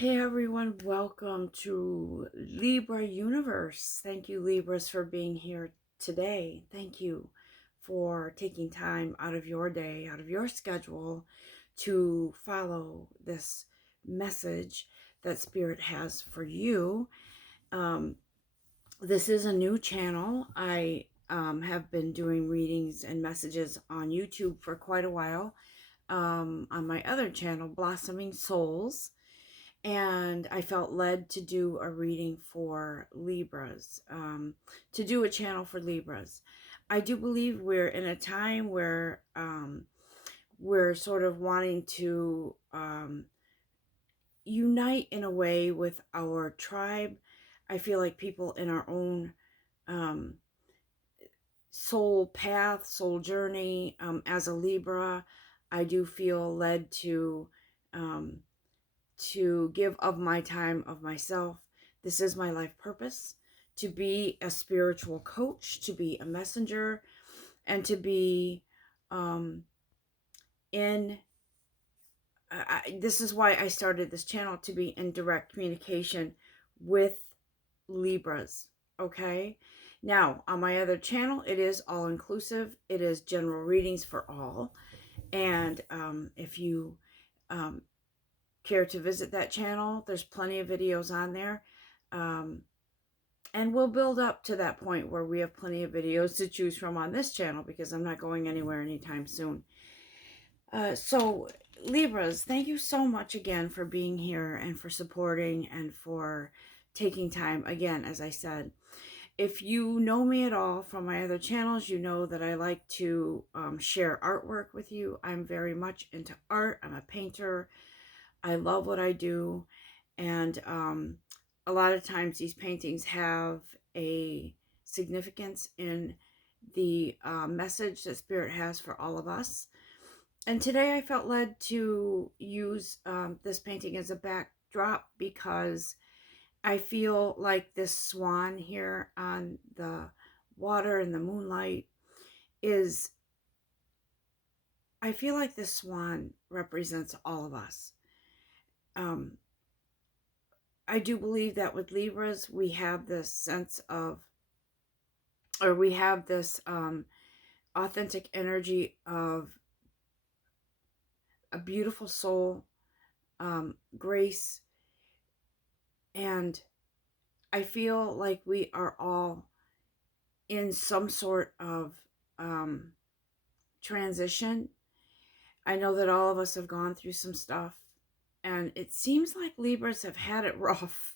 Hey everyone, welcome to Libra Universe. Thank you, Libras, for being here today. Thank you for taking time out of your day, out of your schedule, to follow this message that Spirit has for you. This is a new channel. I have been doing readings and messages on YouTube for quite a while. On my other channel, Blossoming Souls. And I felt led to do a reading for Libras, to do a channel for Libras. I do believe we're in a time where we're sort of wanting to unite in a way with our tribe. I feel like people in our own um, soul path, soul journey. As a Libra, I do feel led um, to give of my time, of myself. This is my life purpose, to be a spiritual coach, to be a messenger, and to be in this is why I started this channel, to be in direct communication with Libras. Okay, now on my other channel, it is all inclusive. It is general readings for all. And if you care to visit that channel, there's plenty of videos on there. And we'll build up to that point where we have plenty of videos to choose from on this channel, because I'm not going anywhere anytime soon. So Libras, thank you so much again for being here and for supporting and for taking time. Again, as I said, if you know me at all from my other channels, you know that I like to share artwork with you. I'm very much into art. I'm a painter. I love what I do. And a lot of times these paintings have a significance in the message that Spirit has for all of us. And today I felt led to use this painting as a backdrop, because I feel like this swan here on the water and the moonlight is, I feel like this swan represents all of us. I do believe that with Libras, we have this sense of, or we have this authentic energy of a beautiful soul, grace, and I feel like we are all in some sort of transition. I know that all of us have gone through some stuff, and it seems like Libras have had it rough.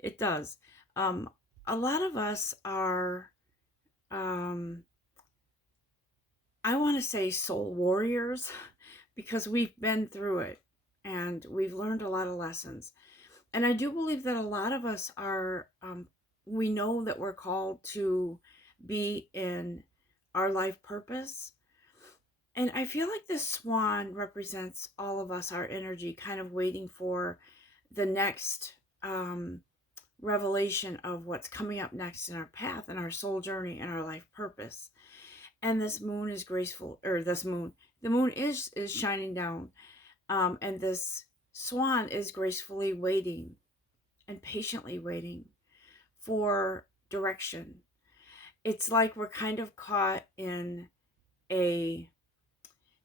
It does. A lot of us are, I want to say, soul warriors, because we've been through it and we've learned a lot of lessons. And I do believe that a lot of us are, we know that we're called to be in our life purpose. And I feel like this swan represents all of us, our energy, kind of waiting for the next revelation of what's coming up next in our path and our soul journey and our life purpose. And this moon is graceful, or the moon is shining down, and this swan is gracefully waiting and patiently waiting for direction. It's like we're kind of caught in a,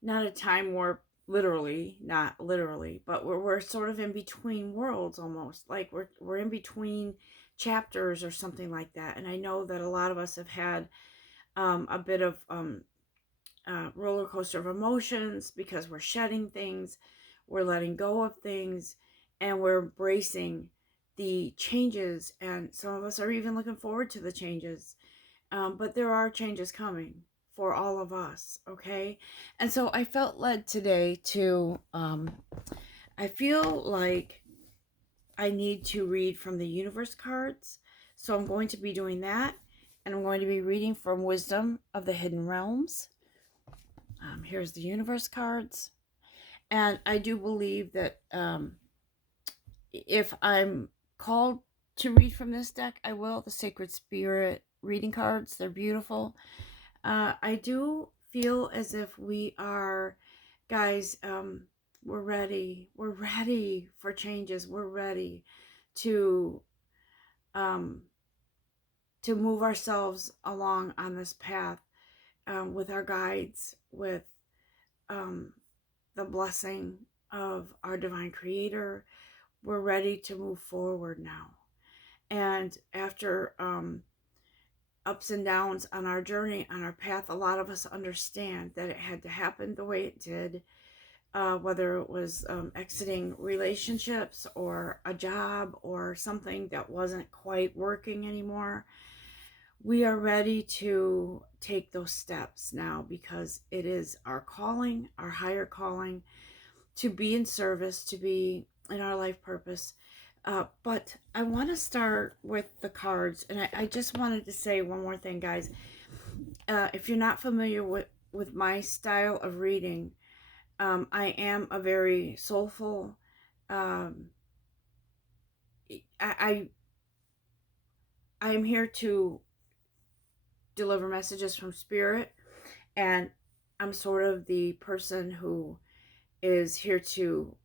not a time warp, literally, not literally, but we're sort of in between worlds, almost like we're in between chapters or something like that. And I know that a lot of us have had a bit of roller coaster of emotions, because we're shedding things, we're letting go of things, and we're embracing the changes. And some of us are even looking forward to the changes. But there are changes coming for all of us, okay? And so I felt led today to, I feel like I need to read from the universe cards. So I'm going to be doing that. And I'm going to be reading from Wisdom of the Hidden Realms. Here's the universe cards. And I do believe that if I'm called to read from this deck, I will. The Sacred Spirit reading cards, they're beautiful. I do feel as if we are, guys, We're ready. We're ready for changes. We're ready to um, move ourselves along on this path with our guides, with um, the blessing of our divine creator. We're ready to move forward now. And after ups and downs on our journey, on our path, a lot of us understand that it had to happen the way it did, whether it was exiting relationships or a job or something that wasn't quite working anymore. We are ready to take those steps now because it is our calling, our higher calling, to be in service, to be in our life purpose. But I want to start with the cards, and I just wanted to say one more thing, guys. If you're not familiar with my style of reading, I am a very soulful. Um, I am here to deliver messages from spirit, and I'm sort of the person who is here to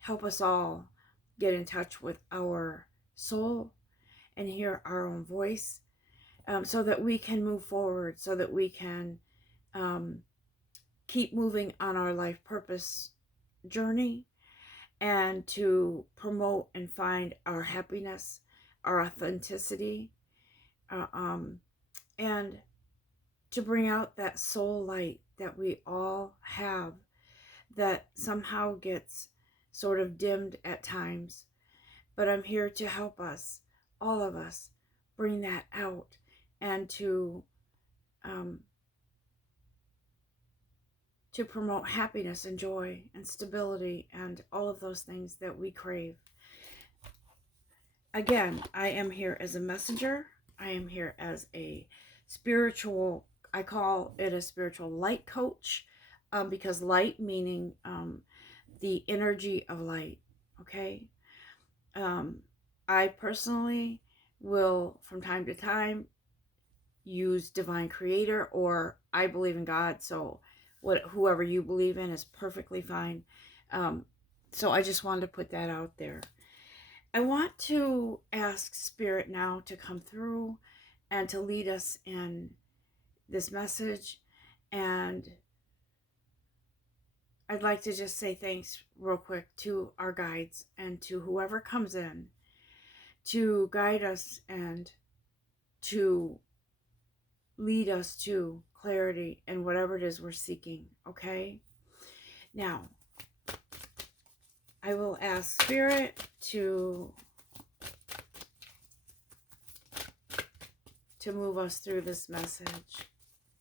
help us all get in touch with our soul and hear our own voice, so that we can move forward, so that we can keep moving on our life purpose journey, and to promote and find our happiness, our authenticity, and to bring out that soul light that we all have, that somehow gets sort of dimmed at times. But I'm here to help us, all of us, bring that out, and to promote happiness and joy and stability and all of those things that we crave. Again, I am here as a messenger. I am here as a spiritual, I call it a spiritual light coach, because light meaning the energy of light, okay? I personally will, from time to time, use divine creator, or I believe in God, so whoever you believe in is perfectly fine. So I just wanted to put that out there. I want to ask Spirit now to come through and to lead us in this message. And I'd like to just say thanks real quick to our guides and to whoever comes in to guide us and to lead us to clarity and whatever it is we're seeking, okay? Now, I will ask Spirit to move us through this message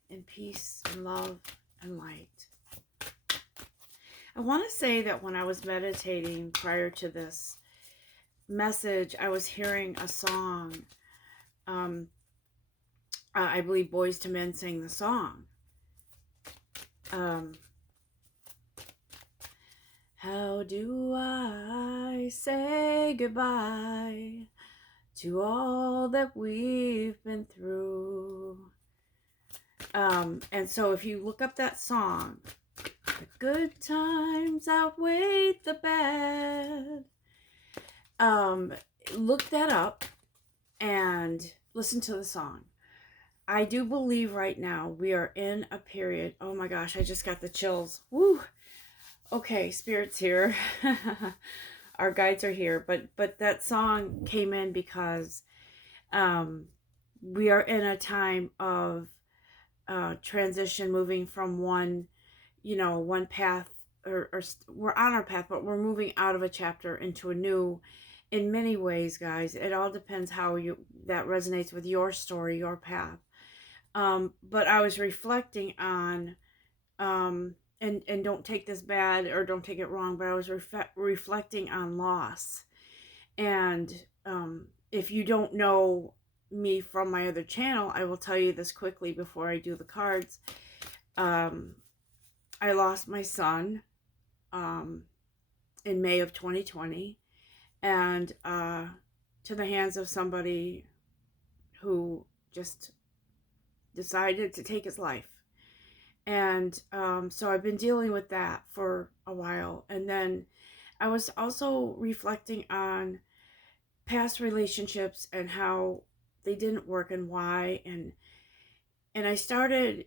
in peace and love and light. I want to say that when I was meditating prior to this message, I was hearing a song. I believe Boys to Men sang the song. How do I say goodbye to all that we've been through? And so if you look up that song, the good times outweigh the bad. Look that up and listen to the song. I do believe right now we are in a period. Oh my gosh, I just got the chills. Woo! Okay, Spirit's here. Our guides are here. But that song came in because we are in a time of transition, moving from one path, or we're on our path, but we're moving out of a chapter into a new, in many ways, guys. It all depends how that resonates with your story, your path. But I was reflecting on, and don't take this bad or don't take it wrong, but I was reflecting on loss. And if you don't know me from my other channel, I will tell you this quickly before I do the cards. I lost my son in May of 2020, and to the hands of somebody who just decided to take his life. And so I've been dealing with that for a while. And then I was also reflecting on past relationships and how they didn't work and why. And I started,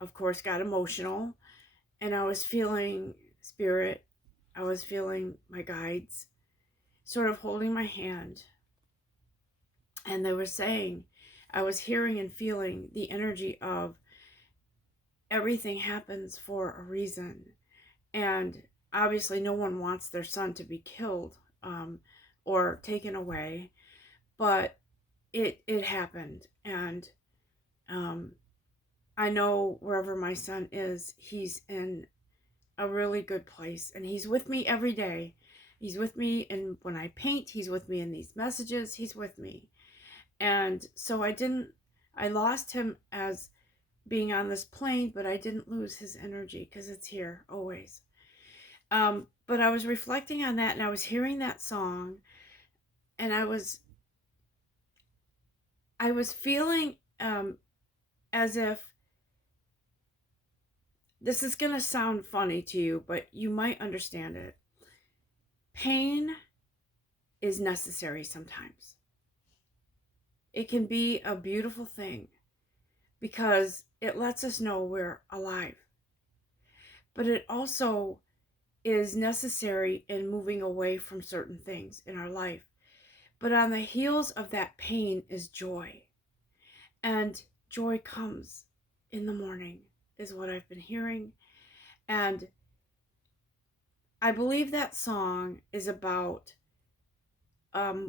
of course, got emotional, and I was feeling spirit. I was feeling my guides sort of holding my hand. And they were saying, I was hearing and feeling the energy of everything happens for a reason. And obviously, no one wants their son to be killed or taken away, but it happened. And I know wherever my son is, he's in a really good place, and he's with me every day. He's with me, and when I paint, he's with me in these messages. He's with me. And so I lost him as being on this plane, but I didn't lose his energy because it's here always. But I was reflecting on that, and I was hearing that song, and I was feeling as if, this is going to sound funny to you, but you might understand it. Pain is necessary sometimes. It can be a beautiful thing because it lets us know we're alive. But it also is necessary in moving away from certain things in our life. But on the heels of that pain is joy. And joy comes in the morning, is what I've been hearing. And I believe that song is about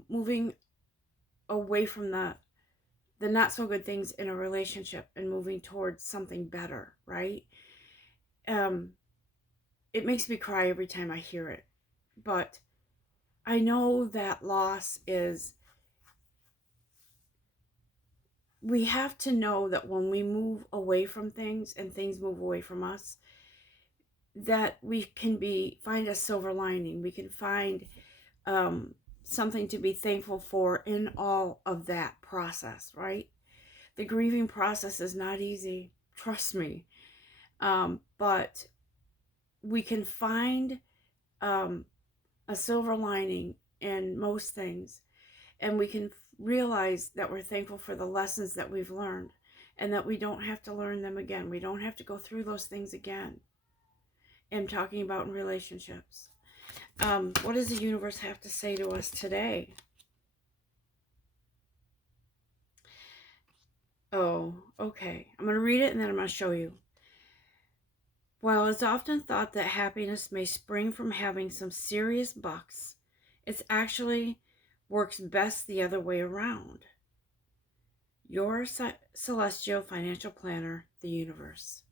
moving away from the not so good things in a relationship and moving towards something better, right? It makes me cry every time I hear it. But I know that loss is, we have to know that when we move away from things and things move away from us, that we can find a silver lining. We can find something to be thankful for in all of that process, right? The grieving process is not easy, trust me. But we can find a silver lining in most things, and we can realize that we're thankful for the lessons that we've learned and that we don't have to learn them again. We don't have to go through those things again. I'm talking about in relationships. What does the universe have to say to us today? Oh, okay. I'm going to read it and then I'm going to show you. While it's often thought that happiness may spring from having some serious bucks, it actually works best the other way around. Your celestial financial planner, the universe.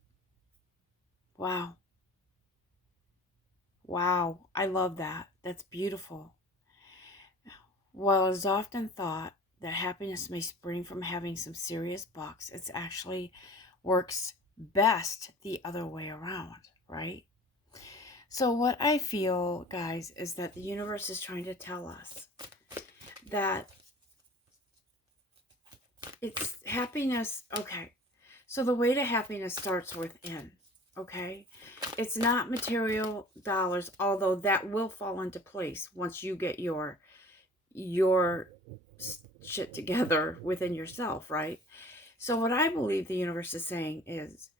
Wow. Wow. I love that. That's beautiful. While it is often thought that happiness may spring from having some serious bucks, it actually works best the other way around, right? So what I feel, guys, is that the universe is trying to tell us that it's happiness. Okay. So the way to happiness starts within. Okay. It's not material dollars, although that will fall into place once you get your shit together within yourself, right? So what I believe the universe is saying is,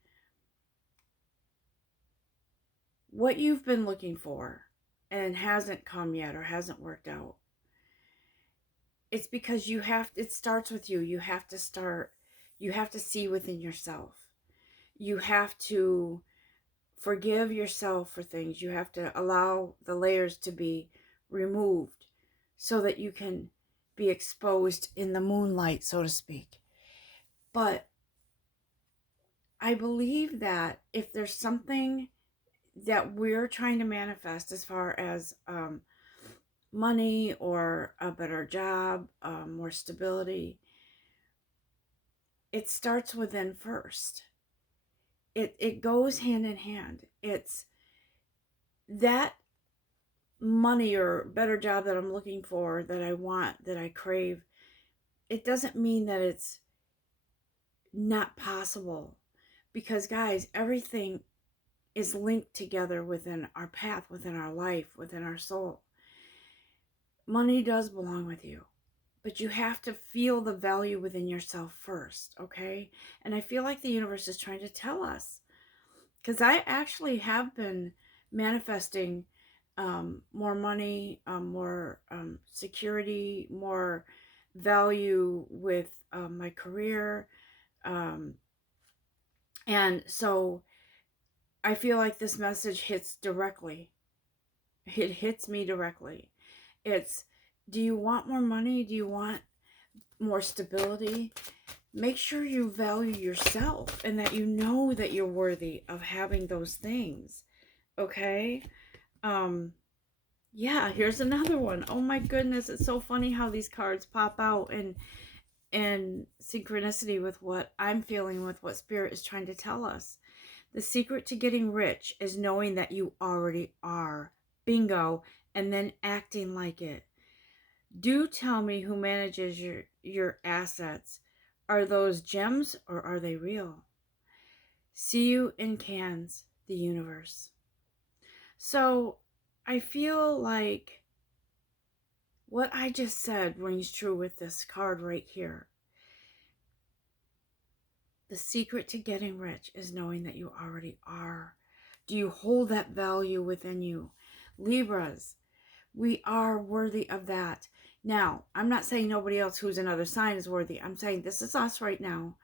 what you've been looking for and hasn't come yet or hasn't worked out, it's because it starts with you. You have to see within yourself. You have to forgive yourself for things. You have to allow the layers to be removed so that you can be exposed in the moonlight, so to speak. But I believe that if there's something that we're trying to manifest as far as money or a better job, more stability, it starts within first. It goes hand in hand. It's that money or better job that I'm looking for, that I want, that I crave. It doesn't mean that it's not possible, Because, guys, everything is linked together within our path, within our life, within our soul. Money does belong with you, but you have to feel the value within yourself first, okay? And I feel like the universe is trying to tell us, because I actually have been manifesting more money, more security, more value with my career. Um, and so I feel like this message hits directly. It hits me directly. It's, do you want more money? Do you want more stability? Make sure you value yourself and that you know that you're worthy of having those things. Okay? Yeah, here's another one. Oh my goodness, it's so funny how these cards pop out and synchronicity with what I'm feeling, with what spirit is trying to tell us. The secret to getting rich is knowing that you already are. Bingo. And then acting like it. Do tell me who manages your assets. Are those gems or are they real? See you in cans, the universe. So I feel like what I just said rings true with this card right here. The secret to getting rich is knowing that you already are. Do you hold that value within you? Libras, we are worthy of that. Now, I'm not saying nobody else who's another sign is worthy. I'm saying this is us right now.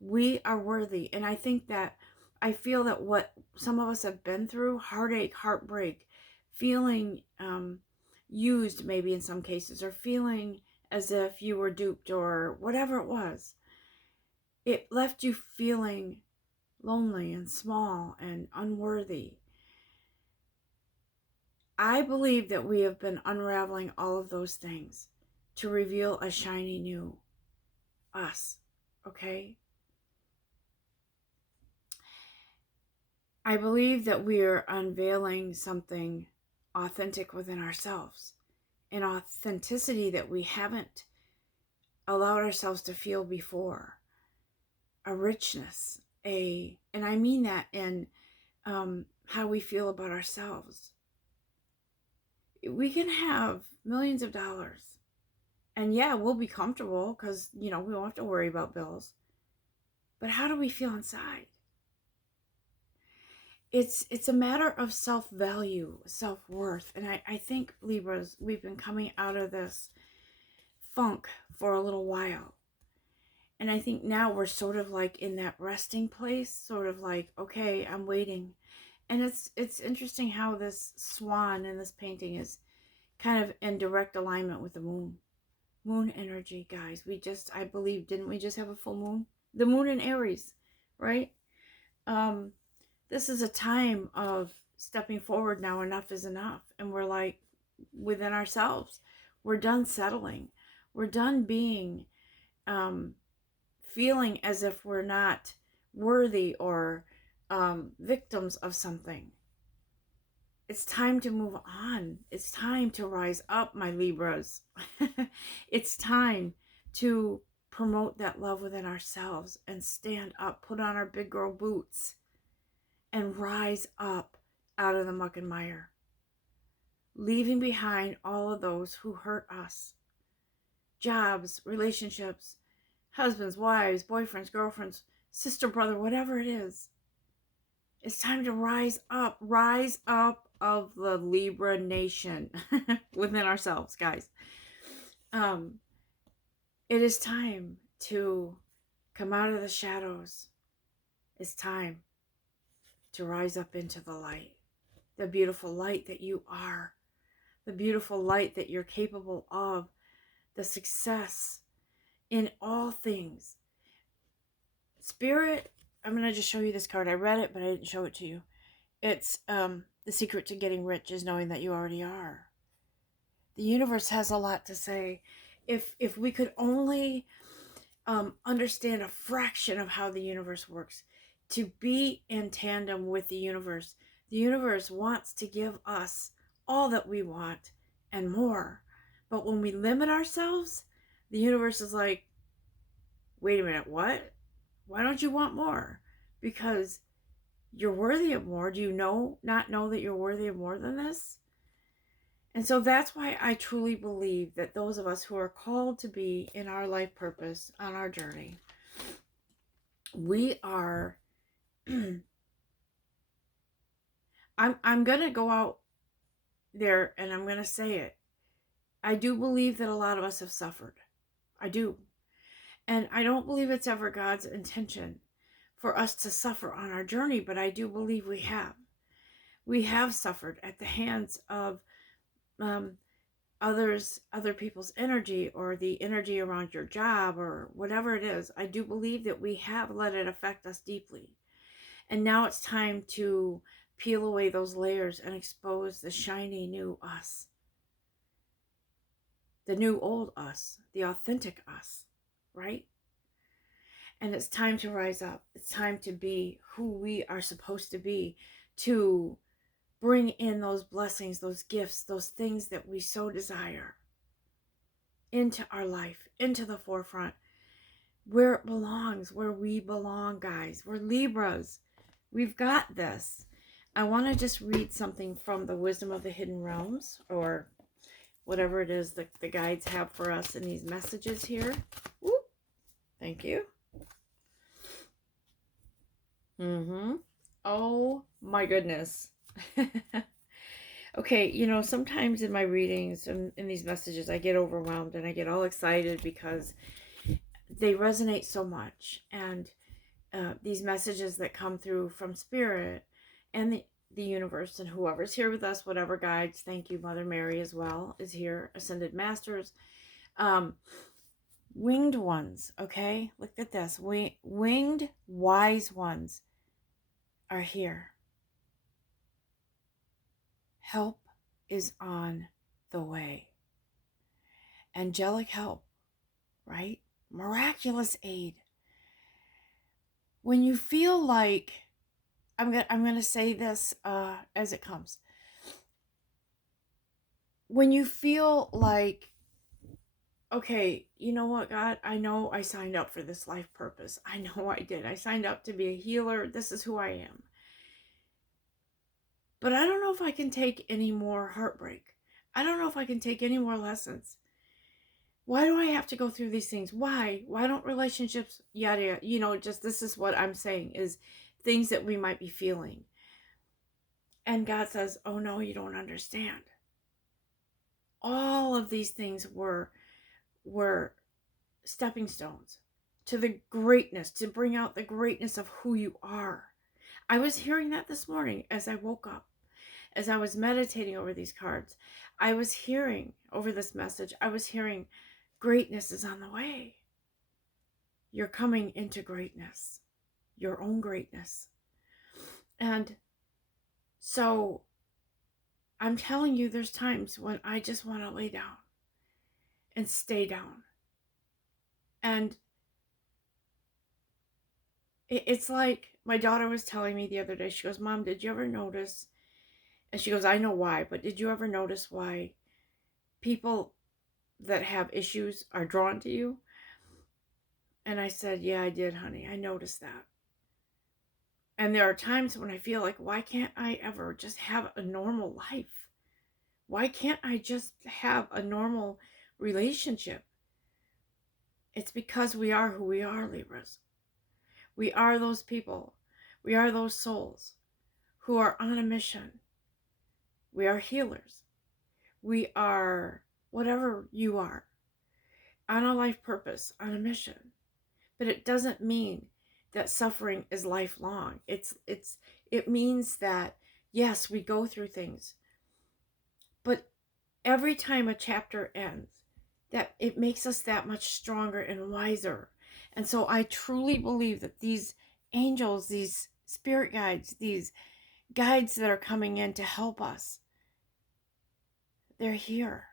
We are worthy. And I think that I feel that what some of us have been through, heartache, heartbreak, feeling used maybe in some cases, or feeling as if you were duped or whatever it was, it left you feeling lonely and small and unworthy. I believe that we have been unraveling all of those things to reveal a shiny new us, okay? I believe that we are unveiling something authentic within ourselves, an authenticity that we haven't allowed ourselves to feel before, a richness, and I mean that in how we feel about ourselves. We can have millions of dollars, and yeah, we'll be comfortable because, we don't have to worry about bills. But how do we feel inside? It's a matter of self-value, self-worth. And I think, Libras, we've been coming out of this funk for a little while. And I think now we're sort of like in that resting place, sort of like, okay, I'm waiting. And it's interesting how this swan in this painting is kind of in direct alignment with the moon. Moon energy, guys. I believe, didn't we just have a full moon? The moon in Aries, right? This is a time of stepping forward now. Enough is enough. And we're like, within ourselves, we're done settling. We're done being, feeling as if we're not worthy or victims of something. It's time to move on. It's time to rise up, my Libras. It's time to promote that love within ourselves and stand up, put on our big girl boots, and rise up out of the muck and mire, leaving behind all of those who hurt us. Jobs, relationships, husbands, wives, boyfriends, girlfriends, sister, brother, whatever it is. It's time to rise up of the Libra nation within ourselves, guys. It is time to come out of the shadows. It's time to rise up into the light, the beautiful light that you are, the beautiful light that you're capable of, the success in all things. Spirit, I'm going to just show you this card. I read it, but I didn't show it to you. It's the secret to getting rich is knowing that you already are. The universe has a lot to say. If we could only understand a fraction of how the universe works, to be in tandem with the universe wants to give us all that we want and more. But when we limit ourselves, the universe is like, wait a minute, what? Why don't you want more? because you're worthy of more. Do you not know that you're worthy of more than this? And so that's why I truly believe that those of us who are called to be in our life purpose on our journey, we are I'm going to go out there and I'm going to say it. I do believe that a lot of us have suffered. I do. And I don't believe it's ever God's intention for us to suffer on our journey, but I do believe we have. We have suffered at the hands of other people's energy, or the energy around your job, or whatever it is. I do believe that we have let it affect us deeply. And now it's time to peel away those layers and expose the shiny new us. The new old us, the authentic us, right? And it's time to rise up. It's time to be who we are supposed to be, to bring in those blessings, those gifts, those things that we so desire into our life, into the forefront, where it belongs, where we belong, guys. We're Libras. We've got this. I want to just read something from the Wisdom of the Hidden Realms, or whatever it is that the guides have for us in these messages here. Whoop. Thank you. Oh my goodness. Okay, sometimes in my readings and in these messages, I get overwhelmed and I get all excited because they resonate so much. And these messages that come through from Spirit and the universe and whoever's here with us, whatever guides, thank you, Mother Mary as well is here, Ascended Masters, winged ones, okay? Look at this. Winged wise ones are here. Help is on the way. Angelic help, right? Miraculous aid. When you feel like, I'm gonna say this as it comes. When you feel like, okay, you know what, God, I know I signed up for this life purpose. I know I did. I signed up to be a healer. This is who I am. But I don't know if I can take any more heartbreak. I don't know if I can take any more lessons. Why do I have to go through these things? Why don't relationships, yada, yada, just this is what I'm saying, is things that we might be feeling. And God says, oh no, you don't understand. All of these things were stepping stones to the greatness, to bring out the greatness of who you are. I was hearing that this morning as I woke up, as I was meditating over these cards. I was hearing over this message, I was hearing greatness is on the way. You're coming into greatness, your own greatness. And so I'm telling you, there's times when I just want to lay down and stay down. And it's like my daughter was telling me the other day, she goes, Mom, did you ever notice? And she goes, I know why, but did you ever notice why people that have issues are drawn to you? And I said, yeah, I did, honey. I noticed that. And there are times when I feel like, why can't I ever just have a normal life? Why can't I just have a normal relationship? It's because we are who we are, Libras. We are those people. We are those souls who are on a mission. We are healers. We are whatever you are, on a life purpose, on a mission. But it doesn't mean that suffering is lifelong. It means that, yes, we go through things, but every time a chapter ends, that it makes us that much stronger and wiser. And so I truly believe that these angels, these spirit guides, these guides that are coming in to help us, they're here.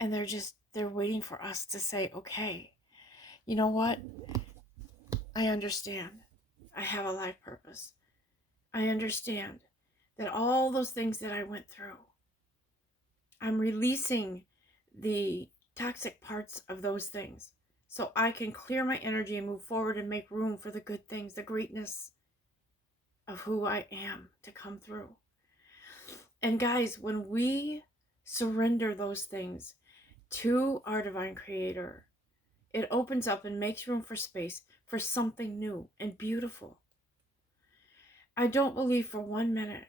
And they're waiting for us to say, okay, you know what? I understand. I have a life purpose. I understand that all those things that I went through, I'm releasing the toxic parts of those things so I can clear my energy and move forward and make room for the good things, the greatness of who I am to come through. And guys, when we surrender those things to our divine creator, it opens up and makes room for space for something new and beautiful. I don't believe for 1 minute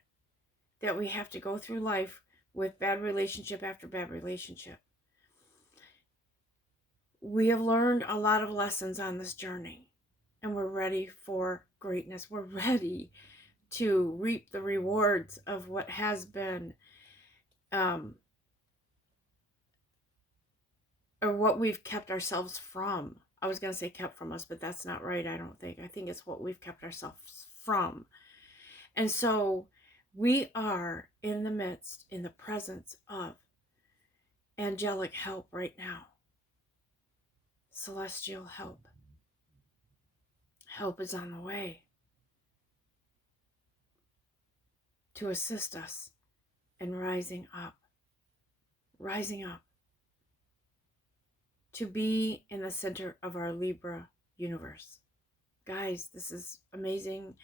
that we have to go through life with bad relationship after bad relationship. We have learned a lot of lessons on this journey, and we're ready for greatness. We're ready to reap the rewards of what has been, or what we've kept ourselves from. I was going to say kept from us, but that's not right, I don't think. I think it's what we've kept ourselves from. And so we are in the midst, in the presence of angelic help right now. Celestial help. Help is on the way to assist us in rising up. Rising up. To be in the center of our Libra universe. Guys, this is amazing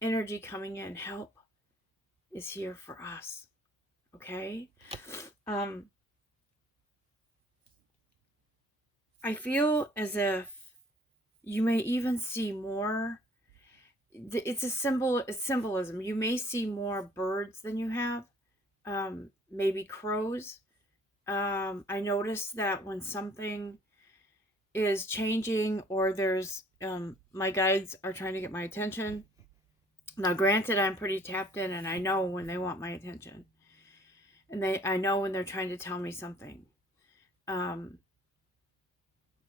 energy coming in. Help is here for us. Okay? I feel as if you may even see more. It's a symbol. It's symbolism. You may see more birds than you have. Maybe crows. I noticed that when something is changing, or there's my guides are trying to get my attention. Now, granted, I'm pretty tapped in, and I know when they want my attention, and I know when they're trying to tell me something.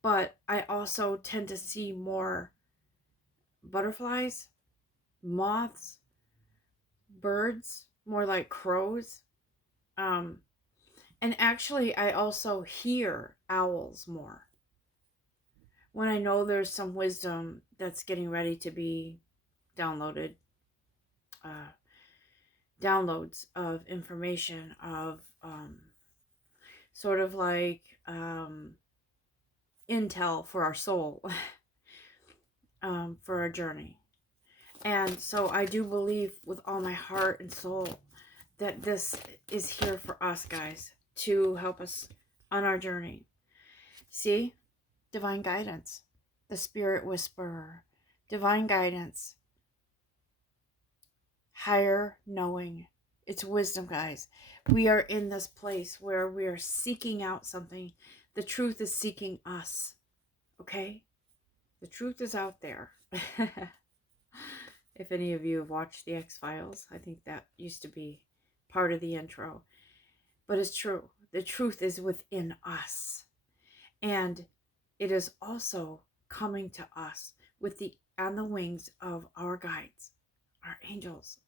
But I also tend to see more butterflies, moths, birds, more like crows. And actually, I also hear owls more when I know there's some wisdom that's getting ready to be downloaded. Downloads of information, of sort of like intel for our soul, for our journey. And so I do believe with all my heart and soul that this is here for us, guys, to help us on our journey. See? Divine guidance. The spirit whisperer. Divine guidance. Higher knowing. It's wisdom, guys. We are in this place where we are seeking out something. The truth is seeking us. Okay? The truth is out there. If any of you have watched The X-Files, I think that used to be part of the intro. But it's true. The truth is within us. And it is also coming to us on the wings of our guides, our angels,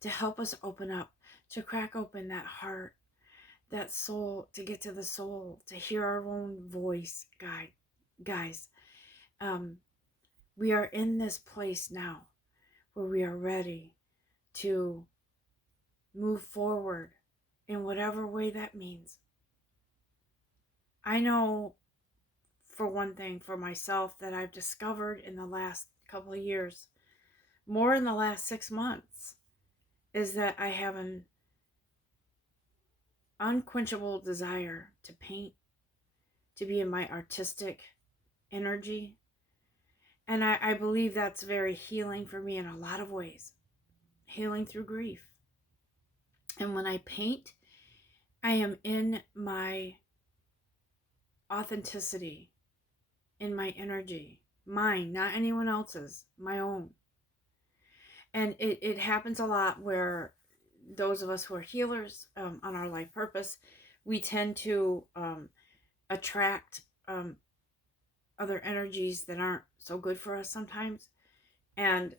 to help us open up, to crack open that heart, that soul, to get to the soul, to hear our own voice, guys. We are in this place now where we are ready to move forward in whatever way that means. I know, for one thing, for myself, that I've discovered in the last couple of years, more in the last 6 months, is that I have an unquenchable desire to paint, to be in my artistic energy. And I believe that's very healing for me in a lot of ways. Healing through grief. And when I paint, I am in my authenticity, in my energy. Mine, not anyone else's, my own. And it happens a lot where those of us who are healers on our life purpose, we tend to attract other energies that aren't so good for us sometimes. And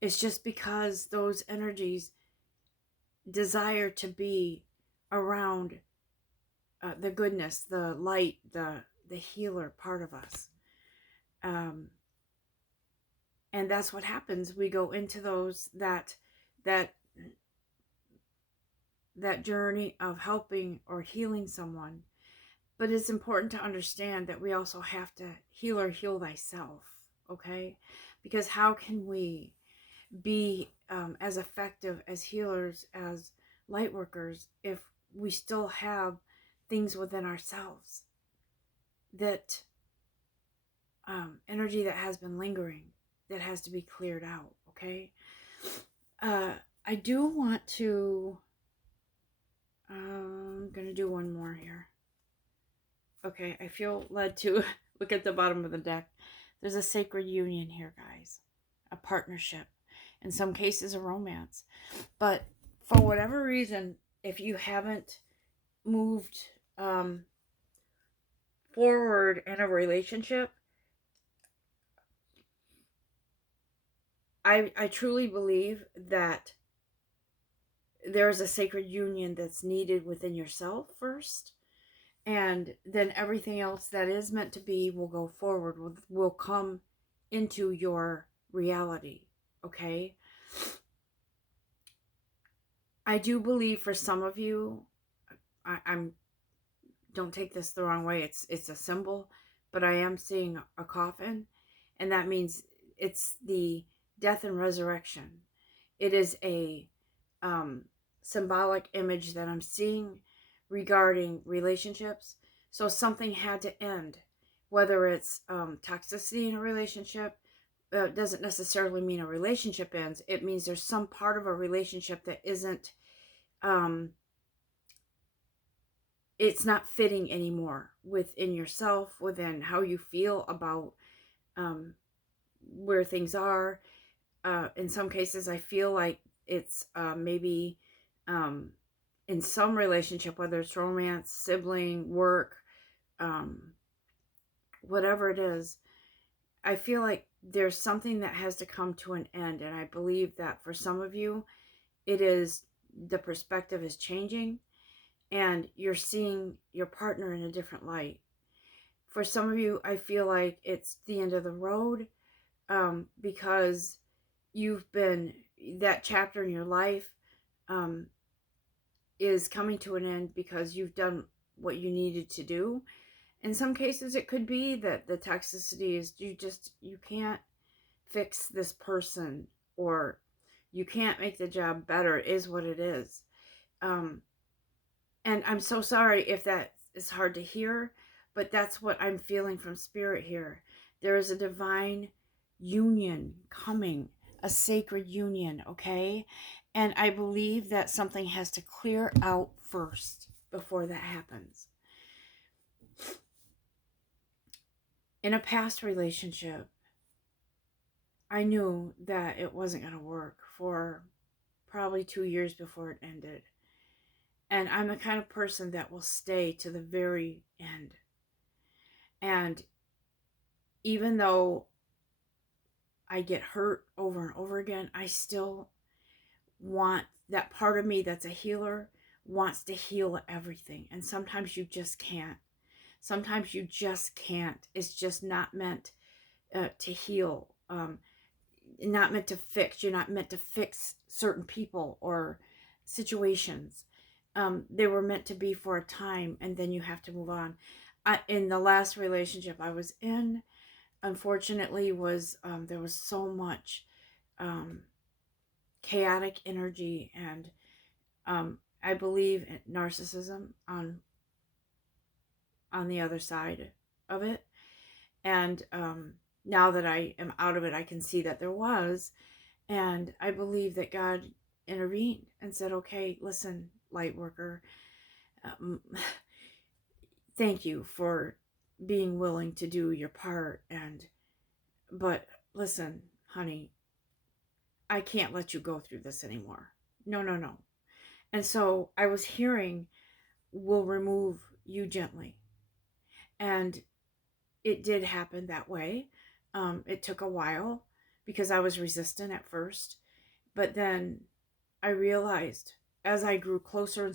it's just because those energies desire to be around the goodness, the light, the healer part of us. And that's what happens. We go into that journey of helping or healing someone. But it's important to understand that we also have to heal thyself, okay? Because how can we be as effective as healers, as light workers, if we still have things within ourselves that energy that has been lingering, that has to be cleared out? Okay. I do want to, I'm going to do one more here. Okay, I feel led to look at the bottom of the deck. There's a sacred union here, guys. A partnership. In some cases, a romance. But for whatever reason, if you haven't moved forward in a relationship, I truly believe that there's a sacred union that's needed within yourself first. And then everything else that is meant to be will go forward, will come into your reality. Okay? I do believe for some of you, I'm don't take this the wrong way, it's a symbol, but I am seeing a coffin, and that means it's the death and resurrection. It is a symbolic image that I'm seeing regarding relationships. So something had to end, whether it's toxicity in a relationship. Doesn't necessarily mean a relationship ends. It means there's some part of a relationship that isn't it's not fitting anymore within yourself, within how you feel about where things are. In some cases, I feel like it's maybe in some relationship, whether it's romance, sibling, work, whatever it is, I feel like there's something that has to come to an end. And I believe that for some of you, it is the perspective is changing and you're seeing your partner in a different light. For some of you, I feel like it's the end of the road because you've been, that chapter in your life is coming to an end because you've done what you needed to do. In some cases, it could be that the toxicity is you can't fix this person, or you can't make the job better, is what it is. And I'm so sorry if that is hard to hear, but that's what I'm feeling from spirit here. There is a divine union coming, a sacred union, okay? And I believe that something has to clear out first before that happens. In a past relationship, I knew that it wasn't going to work for probably 2 years before it ended. And I'm the kind of person that will stay to the very end. And even though I get hurt over and over again, I still want, that part of me that's a healer wants to heal everything. And sometimes you just can't. Sometimes you just can't. It's just not meant to heal. Not meant to fix. You're not meant to fix certain people or situations. They were meant to be for a time, and then you have to move on. In the last relationship I was in, unfortunately, was there was so much chaotic energy, and I believe in narcissism on the other side of it. And now that I am out of it, I can see that there was. And I believe that God intervened and said, okay, listen, light worker, thank you for being willing to do your part. But listen, honey, I can't let you go through this anymore. No, no, no. And so I was hearing, we'll remove you gently. And it did happen that way. It took a while because I was resistant at first. But then I realized as I grew closer in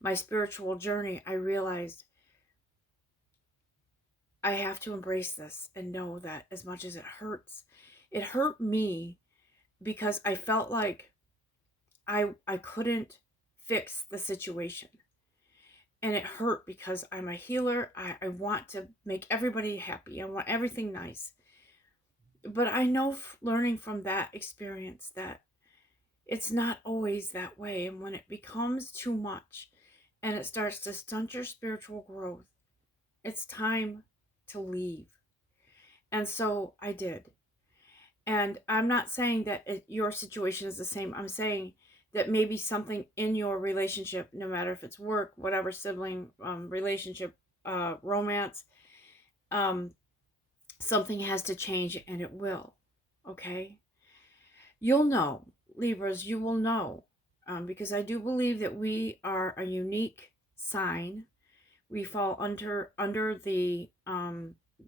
my spiritual journey, I realized I have to embrace this and know that as much as it hurt me because I felt like I couldn't fix the situation. And it hurt because I'm a healer. I want to make everybody happy. I want everything nice. But I know learning from that experience that it's not always that way. And when it becomes too much and it starts to stunt your spiritual growth, it's time to leave. And so I did. And I'm not saying that your situation is the same. I'm saying that maybe something in your relationship, no matter if it's work, whatever, sibling, relationship, romance, um, something has to change, and it will. Okay? You'll know, Libras, you will know. Because I do believe that we are a unique sign. We fall under the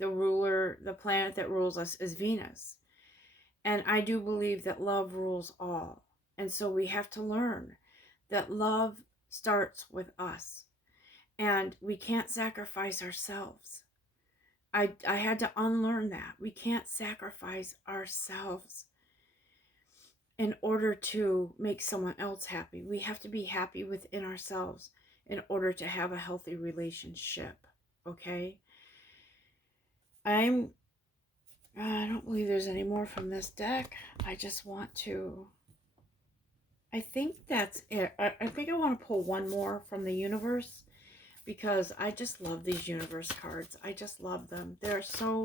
ruler, the planet that rules us is Venus. And I do believe that love rules all. And so we have to learn that love starts with us. And we can't sacrifice ourselves. I had to unlearn that. We can't sacrifice ourselves in order to make someone else happy. We have to be happy within ourselves in order to have a healthy relationship. Okay? I don't believe there's any more from this deck. I just want to... I think that's it. I think I want to pull one more from the universe because I just love these universe cards. I just love them. They're so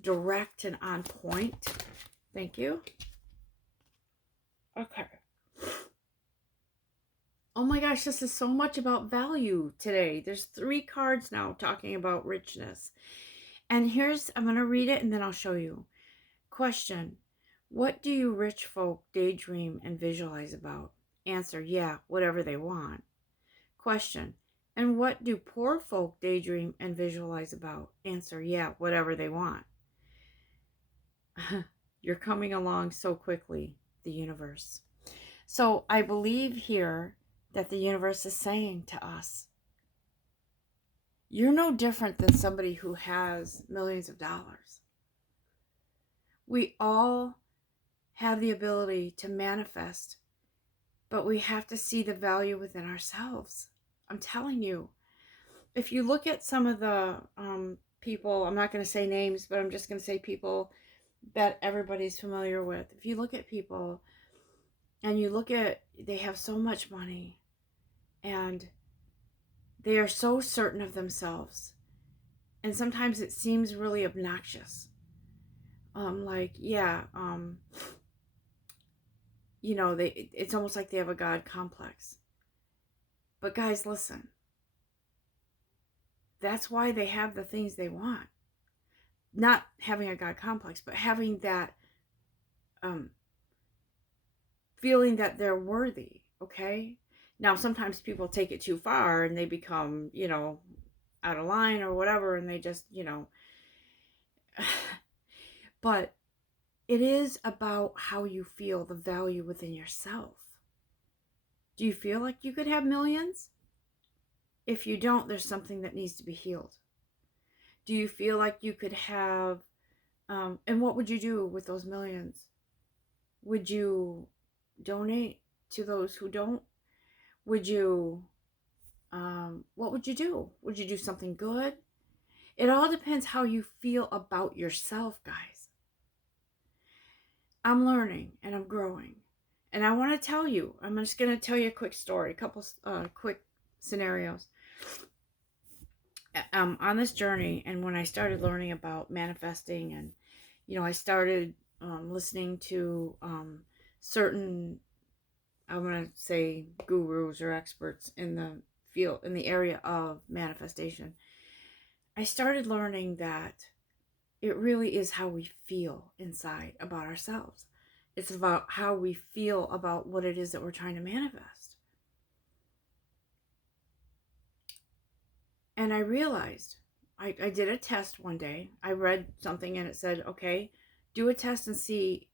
direct and on point. Thank you. Okay. Oh my gosh, this is so much about value today. There's 3 cards now talking about richness. And I'm going to read it and then I'll show you. Question: what do you rich folk daydream and visualize about? Answer: yeah, whatever they want. Question: and what do poor folk daydream and visualize about? Answer: yeah, whatever they want. You're coming along so quickly, the universe. So I believe here that the universe is saying to us, you're no different than somebody who has millions of dollars. We all have the ability to manifest, but we have to see the value within ourselves. I'm telling you, if you look at some of the people, I'm not going to say names, but I'm just going to say people that everybody's familiar with. If you look at people and they have so much money and they are so certain of themselves, and sometimes it seems really obnoxious. It's almost like they have a God complex. But guys, listen. That's why they have the things they want. Not having a God complex, but having that feeling that they're worthy, okay? Now, sometimes people take it too far and they become, out of line or whatever, and they just, but it is about how you feel, the value within yourself. Do you feel like you could have millions? If you don't, there's something that needs to be healed. Do you feel like you could have, and what would you do with those millions? Would you donate to those who don't? Would you, what would you do? Would you do something good? It all depends how you feel about yourself, guys. I'm learning and I'm growing. And I want to tell you, I'm just going to tell you a quick story, a couple quick scenarios. On this journey, and when I started learning about manifesting, and I started listening to certain, I'm going to say, gurus or experts in the field, in the area of manifestation, I started learning that it really is how we feel inside about ourselves. It's about how we feel about what it is that we're trying to manifest. And I realized, I did a test one day. I read something and it said, okay, do a test and see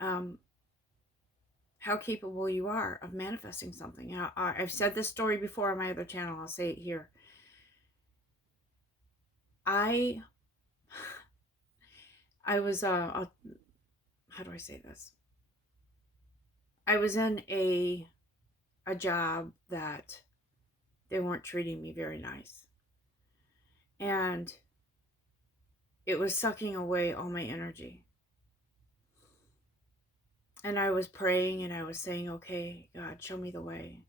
how capable you are of manifesting something. I've said this story before on my other channel. I'll say it here. I was, how do I say this? I was in a job that they weren't treating me very nice. And it was sucking away all my energy. And I was praying and I was saying, okay, God, show me the way.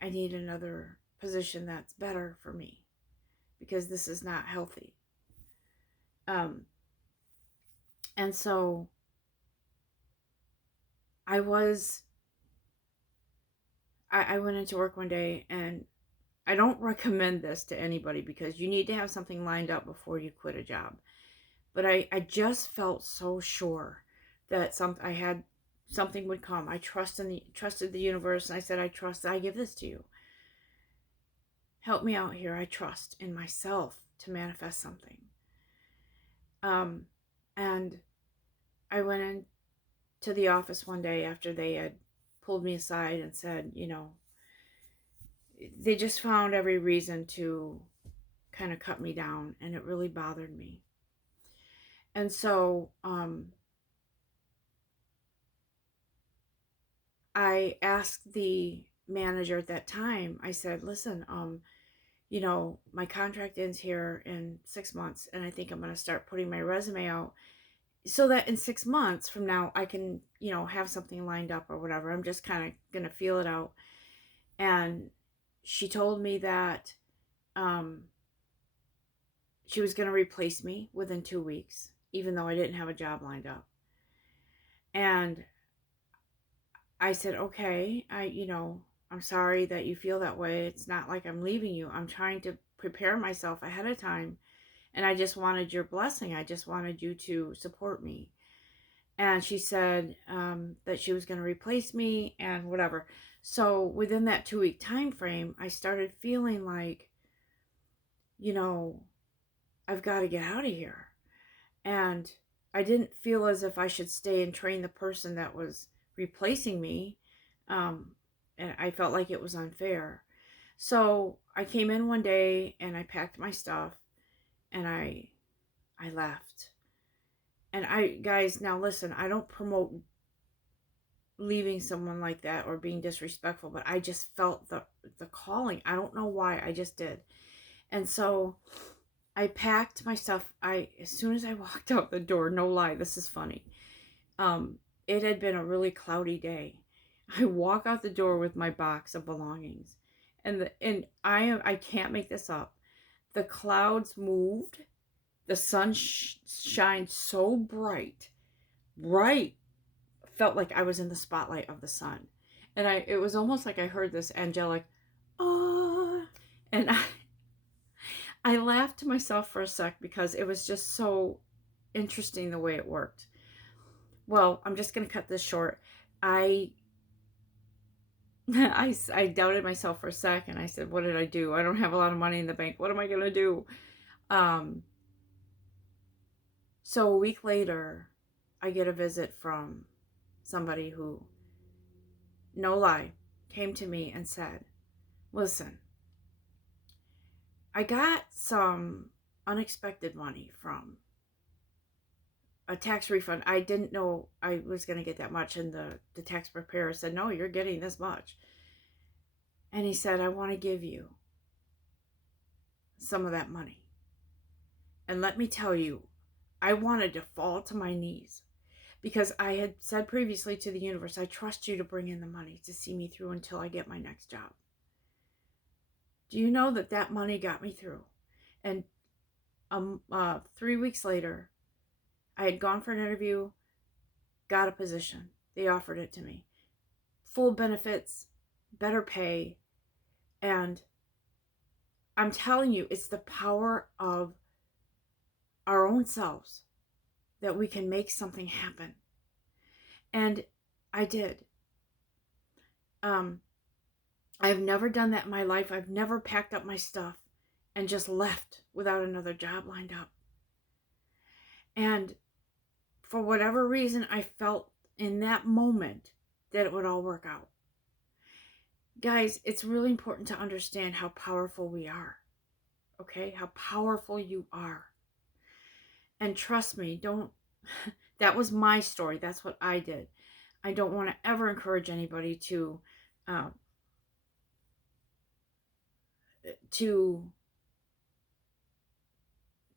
I need another position that's better for me because this is not healthy. And so I went into work one day, and I don't recommend this to anybody because you need to have something lined up before you quit a job. But I just felt so sure that I had something would come. I trusted the universe, and I said, I give this to you. Help me out here. I trust in myself to manifest something. And I went into the office one day after they had pulled me aside and said, they just found every reason to kind of cut me down, and it really bothered me. And so I asked the manager at that time, I said, listen, my contract ends here in 6 months, and I think I'm going to start putting my resume out so that in 6 months from now I can, have something lined up or whatever. I'm just kind of going to feel it out. And she told me that she was going to replace me within 2 weeks, even though I didn't have a job lined up. And I said, okay, I'm sorry that you feel that way. It's not like I'm leaving you. I'm trying to prepare myself ahead of time. And I just wanted your blessing. I just wanted you to support me. And she said that she was going to replace me and whatever. So within that 2-week time frame, I started feeling like, I've got to get out of here. And I didn't feel as if I should stay and train the person that was replacing me. And I felt like it was unfair. So I came in one day and I packed my stuff and I left. And guys, now listen, I don't promote leaving someone like that or being disrespectful, but I just felt the calling. I don't know why, I just did. And so I packed my stuff. As soon as I walked out the door, no lie, this is funny. It had been a really cloudy day. I walk out the door with my box of belongings, and I can't make this up. The clouds moved. The sun shined so bright, felt like I was in the spotlight of the sun. And it was almost like I heard this angelic, ah, and I laughed to myself for a sec because it was just so interesting the way it worked. Well, I'm just going to cut this short. I doubted myself for a sec, and I said, what did I do? I don't have a lot of money in the bank. What am I going to do? So a week later, I get a visit from somebody who, no lie, came to me and said, listen, I got some unexpected money from a tax refund. I didn't know I was going to get that much, and the tax preparer said, no, you're getting this much. And he said, I want to give you some of that money. And let me tell you, I wanted to fall to my knees because I had said previously to the universe, I trust you to bring in the money to see me through until I get my next job. Do you know that money got me through? And 3 weeks later, I had gone for an interview, got a position. They offered it to me. Full benefits, better pay. And I'm telling you, it's the power of our own selves that we can make something happen. And I did. I've never done that in my life. I've never packed up my stuff and just left without another job lined up. And for whatever reason, I felt in that moment that it would all work out. Guys, it's really important to understand how powerful we are. Okay? How powerful you are. And trust me, that was my story. That's what I did. I don't want to ever encourage anybody to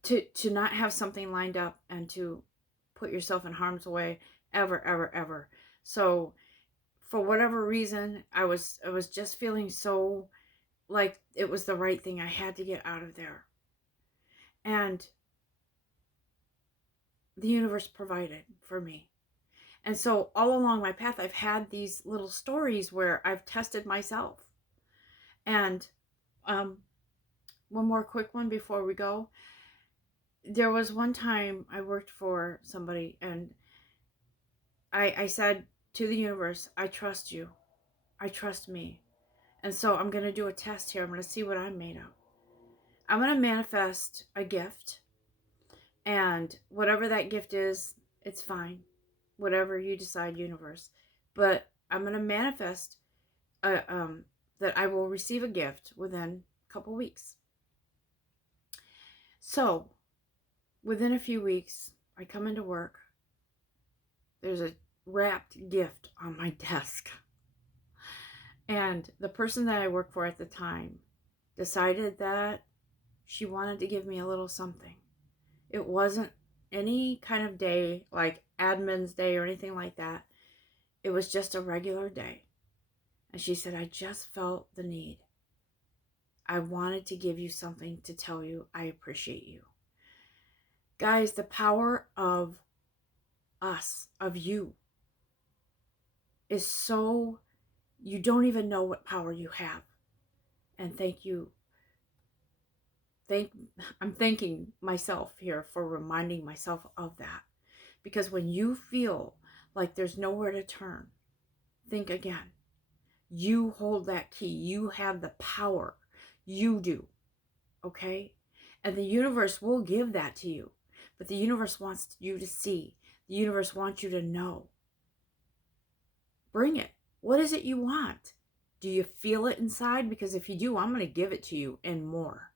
to not have something lined up and to put yourself in harm's way ever, ever, ever. So for whatever reason, I was just feeling so like it was the right thing. I had to get out of there. And the universe provided for me. And so all along my path, I've had these little stories where I've tested myself. And one more quick one before we go. There was one time I worked for somebody, and I said to the universe, I trust you. I trust me. And so I'm going to do a test here. I'm going to see what I'm made of. I'm going to manifest a gift. And whatever that gift is, it's fine. Whatever you decide, universe. But I'm going to manifest that I will receive a gift within a couple weeks. So within a few weeks, I come into work. There's a wrapped gift on my desk. And the person that I worked for at the time decided that she wanted to give me a little something. It wasn't any kind of day like admin's day or anything like that. It was just a regular day. And she said, I just felt the need. I wanted to give you something to tell you I appreciate you. Guys, the power of us, of you, is so, you don't even know what power you have. And thank you. I'm thanking myself here for reminding myself of that. Because when you feel like there's nowhere to turn, think again. You hold that key. You have the power. You do. Okay? And the universe will give that to you. But the universe wants you to see. The universe wants you to know. Bring it. What is it you want? Do you feel it inside? Because if you do, I'm going to give it to you and more.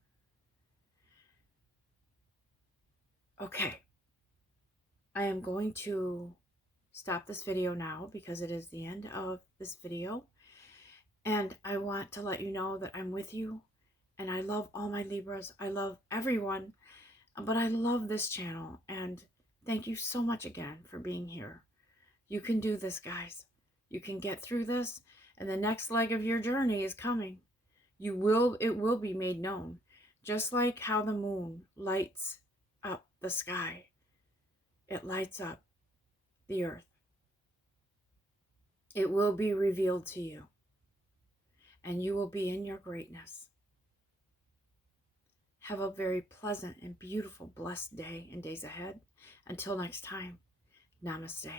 Okay. I am going to stop this video now because it is the end of this video. And I want to let you know that I'm with you. And I love all my Libras. I love everyone. But I love this channel. And thank you so much again for being here. You can do this, guys. You can get through this. And the next leg of your journey is coming. It will be made known. Just like how the moon lights up the sky. It lights up the earth. It will be revealed to you. And you will be in your greatness. Have a very pleasant and beautiful, blessed day and days ahead. Until next time, namaste.